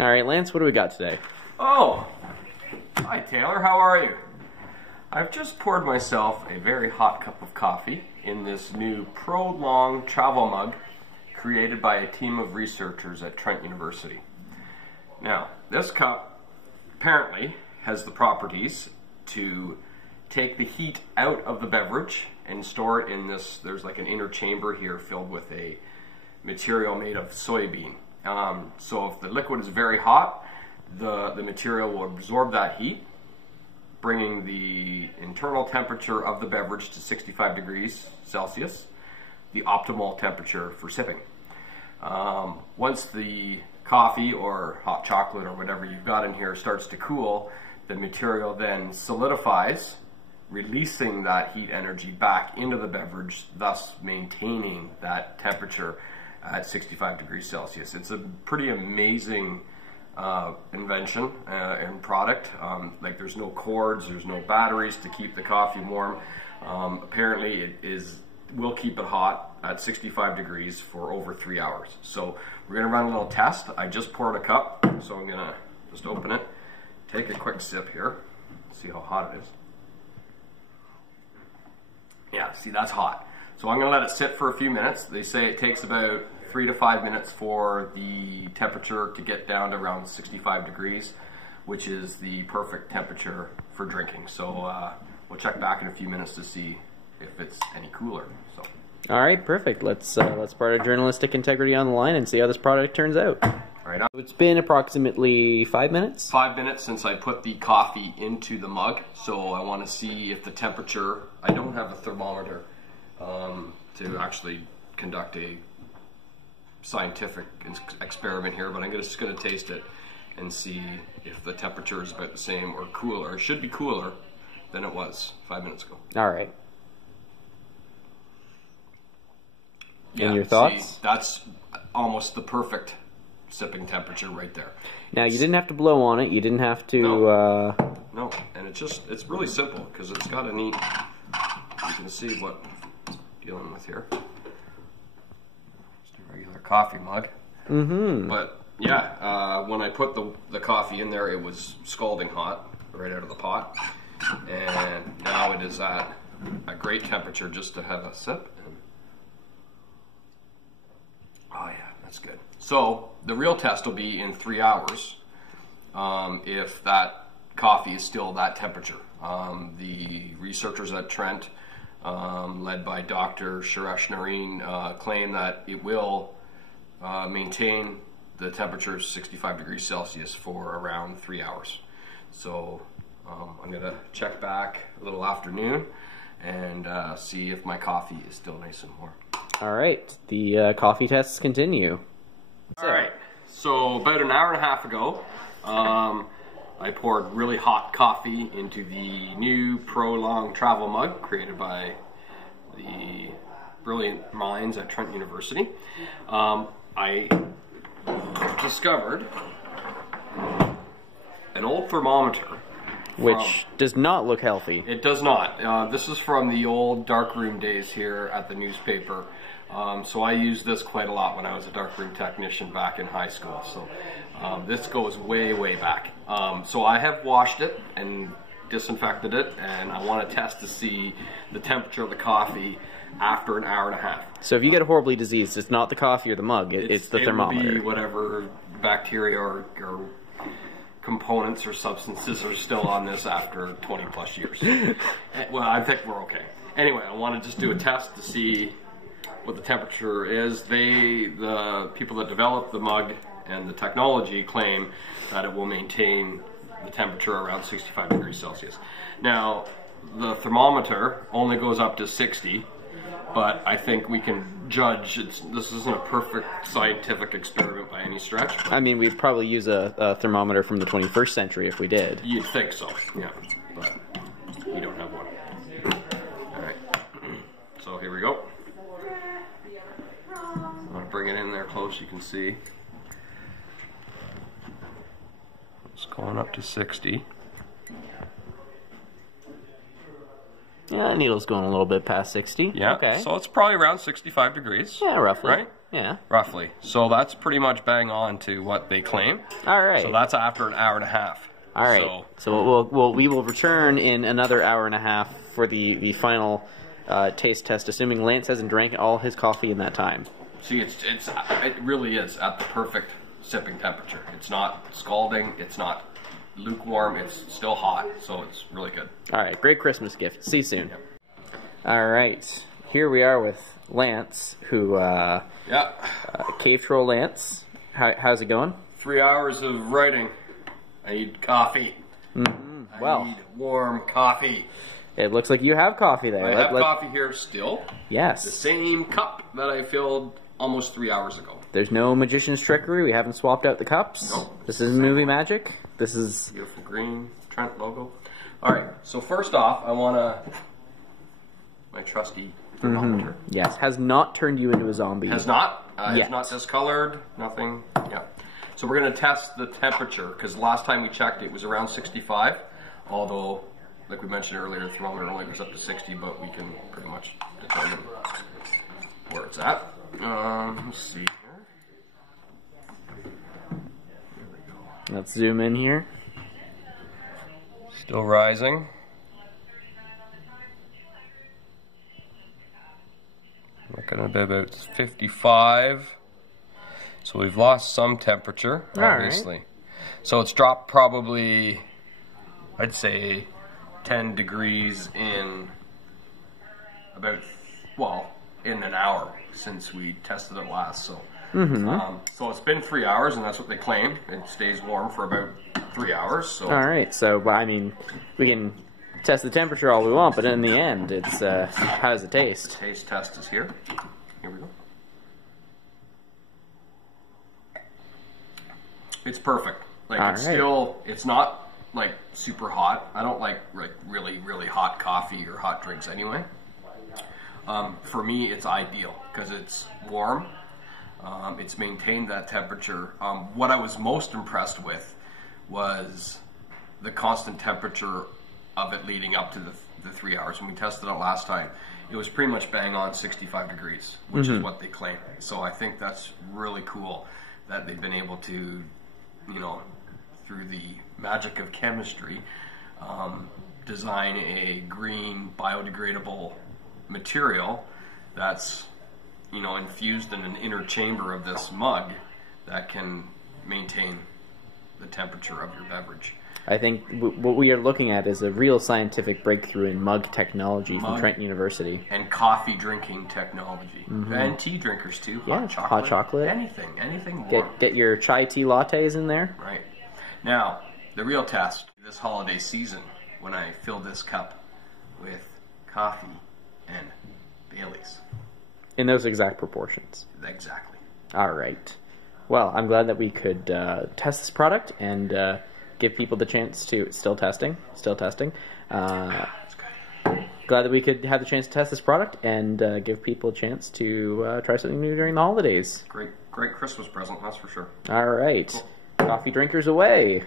All right, Lance, what do we got today? Oh, hi Taylor, how are you? I've just poured myself a very hot cup of coffee in this new Prolong Travel Mug created by a team of researchers at Trent University. Now, this cup apparently has the properties to take the heat out of the beverage and store it in this, there's like an inner chamber here filled with a material made of soybean. So if the liquid is very hot, the material will absorb that heat, bringing the internal temperature of the beverage to 65 degrees Celsius, the optimal temperature for sipping. Once the coffee or hot chocolate or whatever you've got in here starts to cool, the material then solidifies, releasing that heat energy back into the beverage, thus maintaining that temperature at 65 degrees Celsius. It's a pretty amazing invention and product. Like there's no cords, there's no batteries to keep the coffee warm. Apparently it will keep it hot at 65 degrees for over 3 hours. So we're gonna run a little test. I just poured a cup, so I'm gonna just open it, take a quick sip here, see how hot it is. Yeah, see, that's hot. So I'm gonna let it sit for a few minutes. They say it takes about 3 to 5 minutes for the temperature to get down to around 65 degrees, which is the perfect temperature for drinking. So we'll check back in a few minutes to see if it's any cooler. So. All right, perfect. Let's put our journalistic integrity on the line and see how this product turns out. All right. It's been approximately 5 minutes? 5 minutes since I put the coffee into the mug, so I want to see if the temperature, I don't have a thermometer to actually conduct a scientific experiment here, but I'm just going to taste it and see if the temperature is about the same or cooler. It should be cooler than it was 5 minutes ago. All right. Yeah, and your thoughts? See, that's almost the perfect sipping temperature right there. Now, you didn't have to blow on it. You didn't have to... No, and it's really simple because it's got a neat... You can see what I'm dealing with here. Just a regular coffee mug. Mm-hmm. But, yeah, when I put the coffee in there, it was scalding hot right out of the pot. And now it is at a great temperature just to have a sip. Oh yeah, that's good. So the real test will be in 3 hours if that coffee is still that temperature. The researchers at Trent, led by Dr. Suresh Nareen, claim that it will maintain the temperature 65 degrees Celsius for around 3 hours. So I'm going to check back a little afternoon and see if my coffee is still nice and warm. All right, the coffee tests continue. All right, so about an hour and a half ago, I poured really hot coffee into the new Prolong Travel Mug created by the brilliant minds at Trent University. I discovered an old thermometer. Which does not look healthy. It does not. This is from the old darkroom days here at the newspaper. So I used this quite a lot when I was a darkroom technician back in high school. So this goes way, way back. So I have washed it and disinfected it, and I want to test to see the temperature of the coffee after an hour and a half. So if you get horribly diseased, it's not the coffee or the mug, it's the thermometer. It will be whatever bacteria or components or substances are still on this after 20 plus years. Well, I think we're okay. Anyway, I want to just do a test to see what the temperature is. The people that developed the mug and the technology claim that it will maintain the temperature around 65 degrees Celsius. Now, the thermometer only goes up to 60, but I think we can judge. This isn't a perfect scientific experiment by any stretch. I mean, we'd probably use a thermometer from the 21st century if we did. You'd think so, yeah, but we don't have one. All right, so here we go. I'm going to bring it in there close, you can see. It's going up to 60. Yeah, the needle's going a little bit past 60. Yeah, Okay. so it's probably around 65 degrees. Yeah, roughly. Right? Yeah. Roughly. So that's pretty much bang on to what they claim. All right. So that's after an hour and a half. All right. So we will return in another hour and a half for the final taste test, assuming Lance hasn't drank all his coffee in that time. See, it really is at the perfect sipping temperature. It's not scalding. It's not lukewarm. It's still hot, so it's really good. All right. Great Christmas gift. See you soon. Yep. All right. Here we are with Lance, who Cave Troll Lance. How's it going? 3 hours of writing. I need coffee. Mm-hmm. I need warm coffee. It looks like you have coffee there. I have coffee here still. Yes. The same cup that I filled almost 3 hours ago. There's no magician's trickery. We haven't swapped out the cups. Nope. This is movie magic. This is... Beautiful green Trent logo. Alright, so first off, I want my trusty thermometer. Yes, has not turned you into a zombie. Has not. It's not discolored. Nothing. Yeah. So we're going to test the temperature, because last time we checked it was around 65, although, like we mentioned earlier, the thermometer only goes up to 60, but we can pretty much determine where it's at. Let's see here. There we go. Let's zoom in here. Still rising. Looking at about 55. So we've lost some temperature, obviously. Right. So it's dropped probably, I'd say, 10 degrees in about, well, in an hour since we tested it last. So, so it's been 3 hours, and that's what they claim. It stays warm for about 3 hours. So. All right. So, I mean, we can test the temperature all we want, but in the end, it's how does it taste? The taste test is here. Here we go. It's perfect. Like it's still, it's not like super hot. I don't like really, really hot coffee or hot drinks anyway. For me, it's ideal because it's warm. It's maintained that temperature. What I was most impressed with was the constant temperature of it leading up to the 3 hours. When we tested it last time, it was pretty much bang on 65 degrees, which is what they claim. So I think that's really cool that they've been able to, you know, through the magic of chemistry, design a green biodegradable material that's, you know, infused in an inner chamber of this mug that can maintain the temperature of your beverage. I think what we are looking at is a real scientific breakthrough in mug technology from Trent University. And coffee drinking technology. And tea drinkers too. Yeah, hot chocolate. Anything warm. Get your chai tea lattes in there. Right. Now, the real test this holiday season, when I fill this cup with coffee and Baileys. In those exact proportions. Exactly. All right. Well, I'm glad that we could test this product and give people the chance to... Still testing. That's good. Glad that we could have the chance to test this product and give people a chance to try something new during the holidays. Great Christmas present, that's for sure. All right. Cool. Coffee drinkers away.